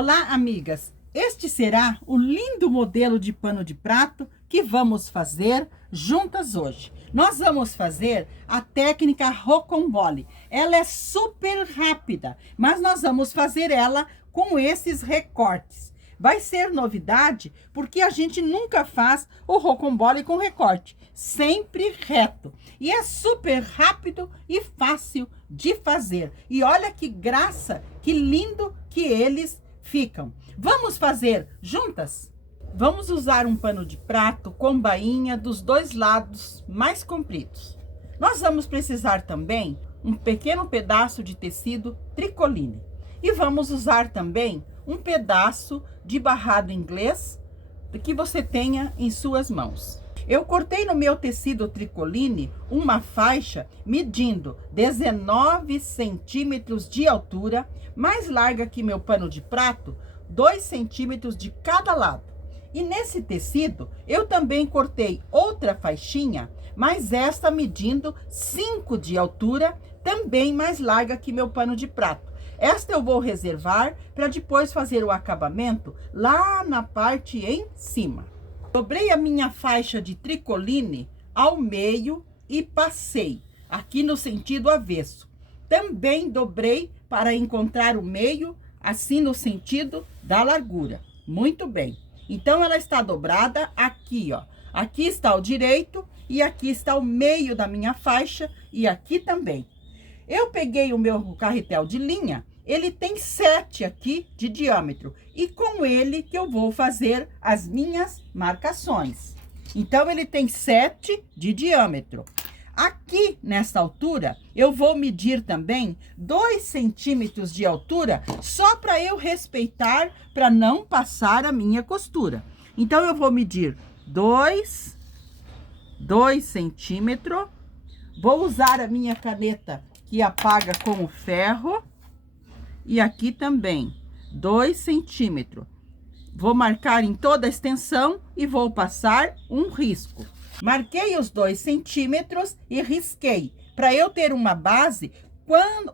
Olá, amigas! Este será o lindo modelo de pano de prato que vamos fazer juntas hoje. Nós vamos fazer a técnica rocambole. Ela é super rápida, mas nós vamos fazer ela com esses recortes. Vai ser novidade porque a gente nunca faz o rocambole com recorte, sempre reto. E é super rápido e fácil de fazer. E olha que graça, que lindo que eles ficam. Vamos fazer juntas? Vamos usar um pano de prato com bainha dos dois lados mais compridos. Nós vamos precisar também um pequeno pedaço de tecido tricoline. E vamos usar também um pedaço de barrado inglês que você tenha em suas mãos. Eu cortei no meu tecido tricoline uma faixa medindo 19 centímetros de altura, mais larga que meu pano de prato, 2 centímetros de cada lado. E nesse tecido, eu também cortei outra faixinha, mas esta medindo 5 de altura, também mais larga que meu pano de prato. Esta eu vou reservar para depois fazer o acabamento lá na parte em cima. Dobrei a minha faixa de tricoline ao meio e passei aqui no sentido avesso. Também dobrei para encontrar o meio, assim no sentido da largura. Muito bem. Então, ela está dobrada aqui, ó. Aqui está o direito e aqui está o meio da minha faixa e aqui também. Eu peguei o meu carretel de linha, ele tem 7 aqui de diâmetro. E com ele que eu vou fazer as minhas marcações. Então, ele tem 7 de diâmetro. Aqui, nessa altura, eu vou medir também 2 centímetros de altura, só para eu respeitar, para não passar a minha costura. Então, eu vou medir 2 centímetros. Vou usar a minha caneta que apaga com o ferro. E aqui também, 2 centímetros. Vou marcar em toda a extensão e vou passar um risco. Marquei os 2 centímetros e risquei, para eu ter uma base,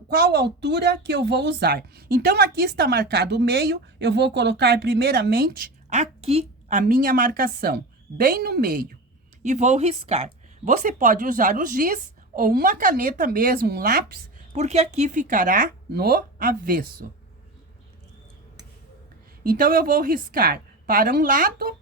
qual altura que eu vou usar. Então, aqui está marcado o meio, eu vou colocar primeiramente aqui a minha marcação, bem no meio, e vou riscar. Você pode usar o giz ou uma caneta mesmo, um lápis, porque aqui ficará no avesso. Então, eu vou riscar para um lado,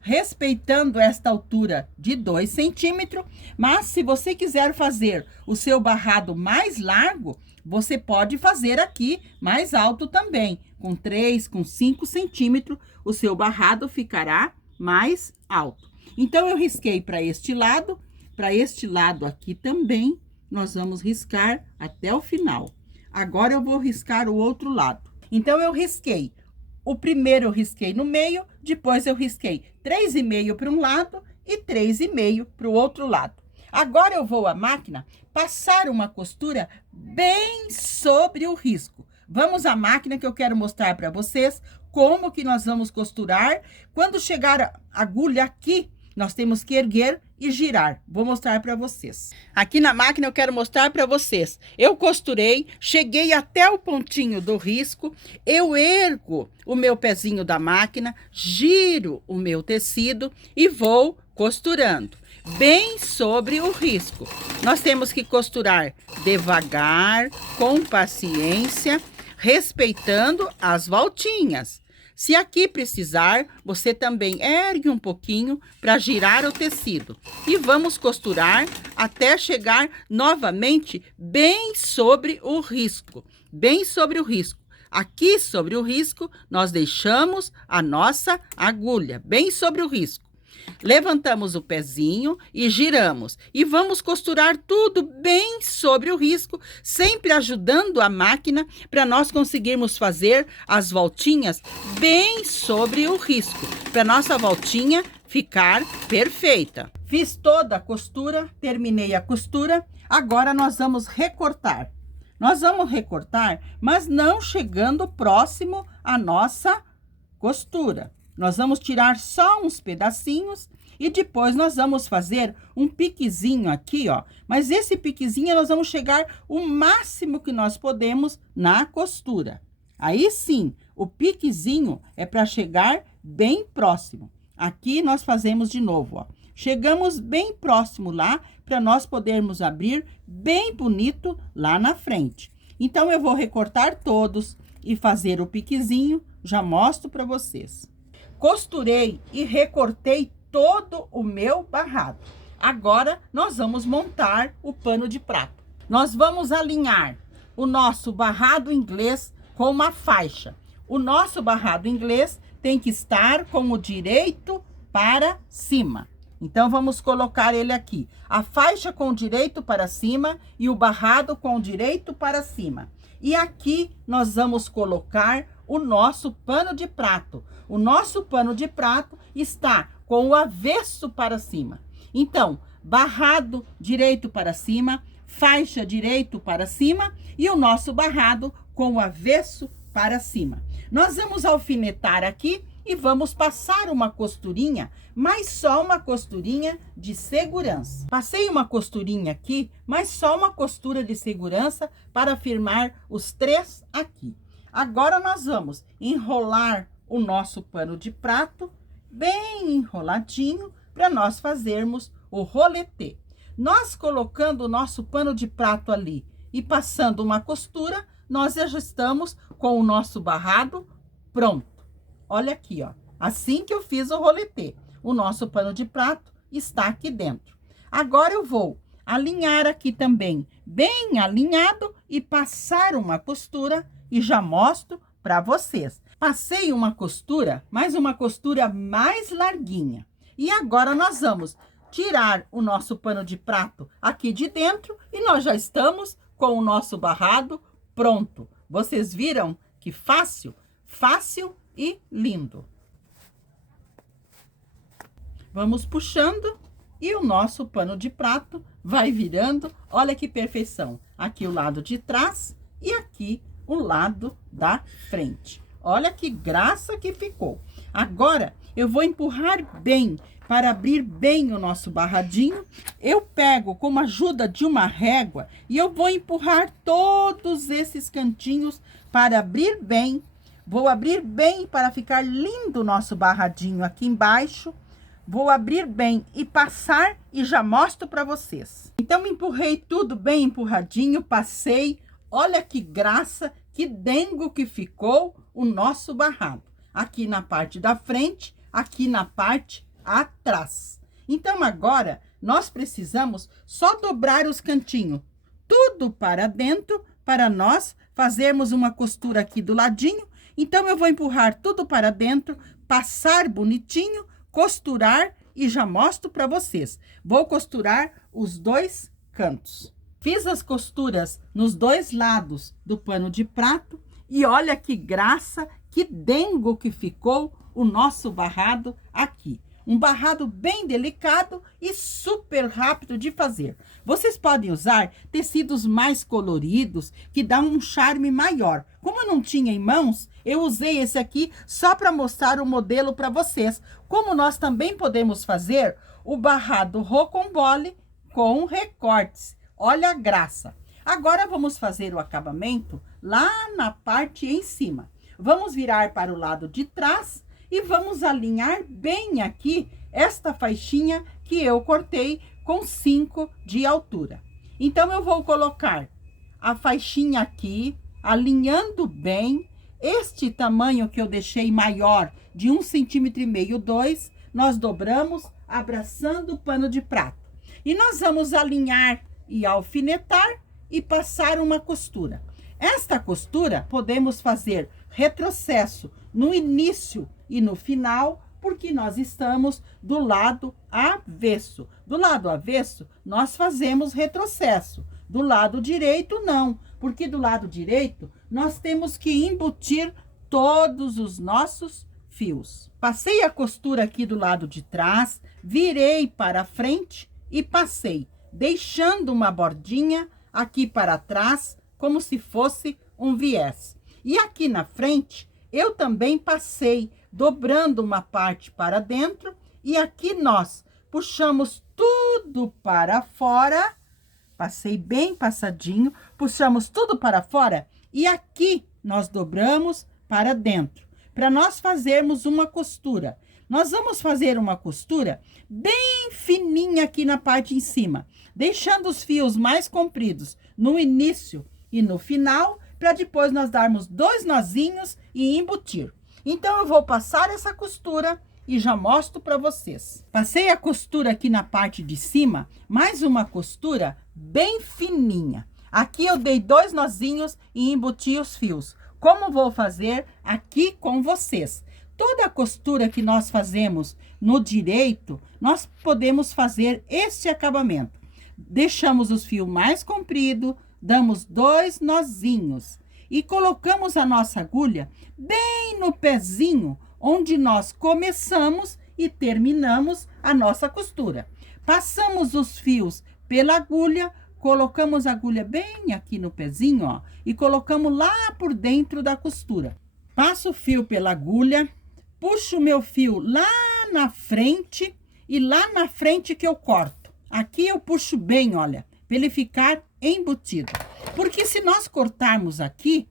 respeitando esta altura de 2 centímetros, mas se você quiser fazer o seu barrado mais largo, você pode fazer aqui mais alto também, com 3, com 5 centímetros, o seu barrado ficará mais alto. Então, eu risquei para este lado aqui também, nós vamos riscar até o final. Agora, eu vou riscar o outro lado. Então, eu risquei. O primeiro eu risquei no meio, depois eu risquei 3,5 para um lado e 3,5 para o outro lado. Agora eu vou à máquina passar uma costura bem sobre o risco. Vamos à máquina que eu quero mostrar para vocês como que nós vamos costurar. Quando chegar a agulha aqui, nós temos que erguer e girar. Vou mostrar para vocês. Aqui na máquina eu quero mostrar para vocês. Eu costurei, cheguei até o pontinho do risco, eu ergo o meu pezinho da máquina, giro o meu tecido e vou costurando bem sobre o risco. Nós temos que costurar devagar, com paciência, respeitando as voltinhas. Se aqui precisar, você também ergue um pouquinho para girar o tecido. E vamos costurar até chegar novamente bem sobre o risco. Bem sobre o risco. Aqui sobre o risco, nós deixamos a nossa agulha, bem sobre o risco. Levantamos o pezinho e giramos. E vamos costurar tudo bem sobre o risco, sempre ajudando a máquina para nós conseguirmos fazer as voltinhas bem sobre o risco, para nossa voltinha ficar perfeita. Fiz toda a costura, terminei a costura, agora nós vamos recortar. Nós vamos recortar, mas não chegando próximo à nossa costura. Nós vamos tirar só uns pedacinhos e depois nós vamos fazer um piquezinho aqui, ó. Mas esse piquezinho nós vamos chegar o máximo que nós podemos na costura. Aí sim, O piquezinho é para chegar bem próximo. Aqui nós fazemos de novo, ó. Chegamos bem próximo lá para nós podermos abrir bem bonito lá na frente. Então, eu vou recortar todos e fazer o piquezinho, já mostro para vocês. Costurei e recortei todo o meu barrado. Agora, nós vamos montar o pano de prato. Nós vamos alinhar o nosso barrado inglês com uma faixa. O nosso barrado inglês tem que estar com o direito para cima. Então, vamos colocar ele aqui. A faixa com o direito para cima e o barrado com o direito para cima. E aqui nós vamos colocar o nosso pano de prato. O nosso pano de prato está com o avesso para cima. Então, barrado direito para cima, faixa direito para cima e o nosso barrado com o avesso para cima. Nós vamos alfinetar aqui e vamos passar uma costurinha, mas só uma costurinha de segurança. Passei uma costurinha aqui, mas só uma costura de segurança para firmar os 3 aqui. Agora, nós vamos enrolar o nosso pano de prato bem enroladinho para nós fazermos o roletê. Nós colocando o nosso pano de prato ali e passando uma costura, nós já estamos com o nosso barrado pronto. Olha aqui, ó. Assim que eu fiz o roletê, o nosso pano de prato está aqui dentro. Agora eu vou alinhar aqui também, bem alinhado, e passar uma costura e já mostro para vocês. Passei uma costura, mas uma costura mais larguinha. E agora nós vamos tirar o nosso pano de prato aqui de dentro e nós já estamos com o nosso barrado pronto. Vocês viram que fácil? Fácil e lindo. Vamos puxando e o nosso pano de prato vai virando. Olha que perfeição. Aqui o lado de trás e aqui o lado da frente. Olha que graça que ficou. Agora, eu vou empurrar bem para abrir bem o nosso barradinho. Eu pego com a ajuda de uma régua e eu vou empurrar todos esses cantinhos para abrir bem. Vou abrir bem para ficar lindo o nosso barradinho aqui embaixo. Vou abrir bem e passar e já mostro para vocês. Então, empurrei tudo bem empurradinho, passei. Olha que graça, que dengo que ficou o nosso barrado. Aqui na parte da frente, aqui na parte atrás. Então, agora, nós precisamos só dobrar os cantinhos, tudo para dentro, para nós fazermos uma costura aqui do ladinho. Então, eu vou empurrar tudo para dentro, passar bonitinho, costurar e já mostro para vocês. Vou costurar os 2 cantos. Fiz as costuras nos 2 lados do pano de prato e olha que graça, que dengo que ficou o nosso barrado aqui. Um barrado bem delicado e super rápido de fazer. Vocês podem usar tecidos mais coloridos, que dão um charme maior. Como eu não tinha em mãos, eu usei esse aqui só para mostrar o modelo para vocês. Como nós também podemos fazer o barrado rocambole com recortes. Olha a graça. Agora, vamos fazer o acabamento lá na parte em cima. Vamos virar para o lado de trás e vamos alinhar bem aqui esta faixinha que eu cortei com 5 de altura. Então, eu vou colocar a faixinha aqui, alinhando bem. Este tamanho que eu deixei maior, de 1,5 cm, 2, nós dobramos, abraçando o pano de prato. E nós vamos alinhar e alfinetar e passar uma costura. Esta costura podemos fazer retrocesso no início e no final, porque nós estamos do lado avesso. Do lado avesso, nós fazemos retrocesso. Do lado direito, não, porque do lado direito, nós temos que embutir todos os nossos fios. Passei a costura aqui do lado de trás, virei para frente e passei, deixando uma bordinha aqui para trás, como se fosse um viés. E aqui na frente, eu também passei, dobrando uma parte para dentro, e aqui nós puxamos tudo para fora, passei bem passadinho, puxamos tudo para fora, e aqui nós dobramos para dentro, para nós fazermos uma costura. Nós vamos fazer uma costura bem fininha aqui na parte em cima, deixando os fios mais compridos no início e no final, para depois nós darmos 2 nozinhos e embutir. Então, eu vou passar essa costura e já mostro para vocês. Passei a costura aqui na parte de cima, mais uma costura bem fininha. Aqui eu dei 2 nozinhos e embuti os fios. Como vou fazer aqui com vocês? Toda a costura que nós fazemos no direito, nós podemos fazer este acabamento. Deixamos os fios mais compridos, damos 2 nozinhos e colocamos a nossa agulha bem no pezinho, onde nós começamos e terminamos a nossa costura. Passamos os fios pela agulha, colocamos a agulha bem aqui no pezinho, ó, e colocamos lá por dentro da costura. Passo o fio pela agulha, puxo o meu fio lá na frente e lá na frente que eu corto. Aqui eu puxo bem, olha, para ele ficar embutido. Porque se nós cortarmos aqui,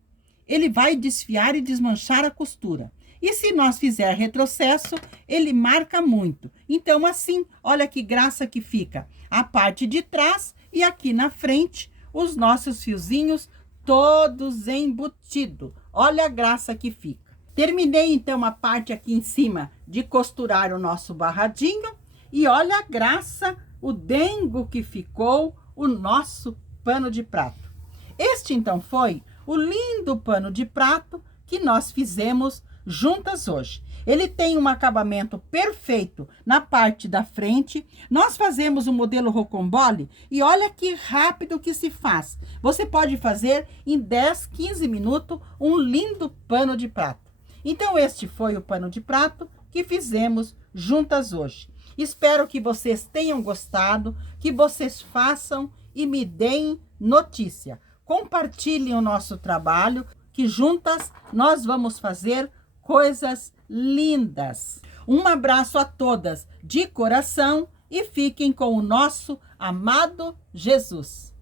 ele vai desfiar e desmanchar a costura. E se nós fizer retrocesso, ele marca muito. Então, assim, olha que graça que fica. A parte de trás e aqui na frente, os nossos fiozinhos todos embutidos. Olha a graça que fica. Terminei, então, a parte aqui em cima de costurar o nosso barradinho. E olha a graça, o dengo que ficou o nosso pano de prato. Este, então, foi o lindo pano de prato que nós fizemos juntas hoje. Ele tem um acabamento perfeito na parte da frente. Nós fazemos o modelo rocambole e olha que rápido que se faz. Você pode fazer em 10, 15 minutos um lindo pano de prato. Então, este foi o pano de prato que fizemos juntas hoje. Espero que vocês tenham gostado, que vocês façam e me deem notícia. Compartilhem o nosso trabalho, que juntas nós vamos fazer coisas lindas. Um abraço a todas de coração e fiquem com o nosso amado Jesus.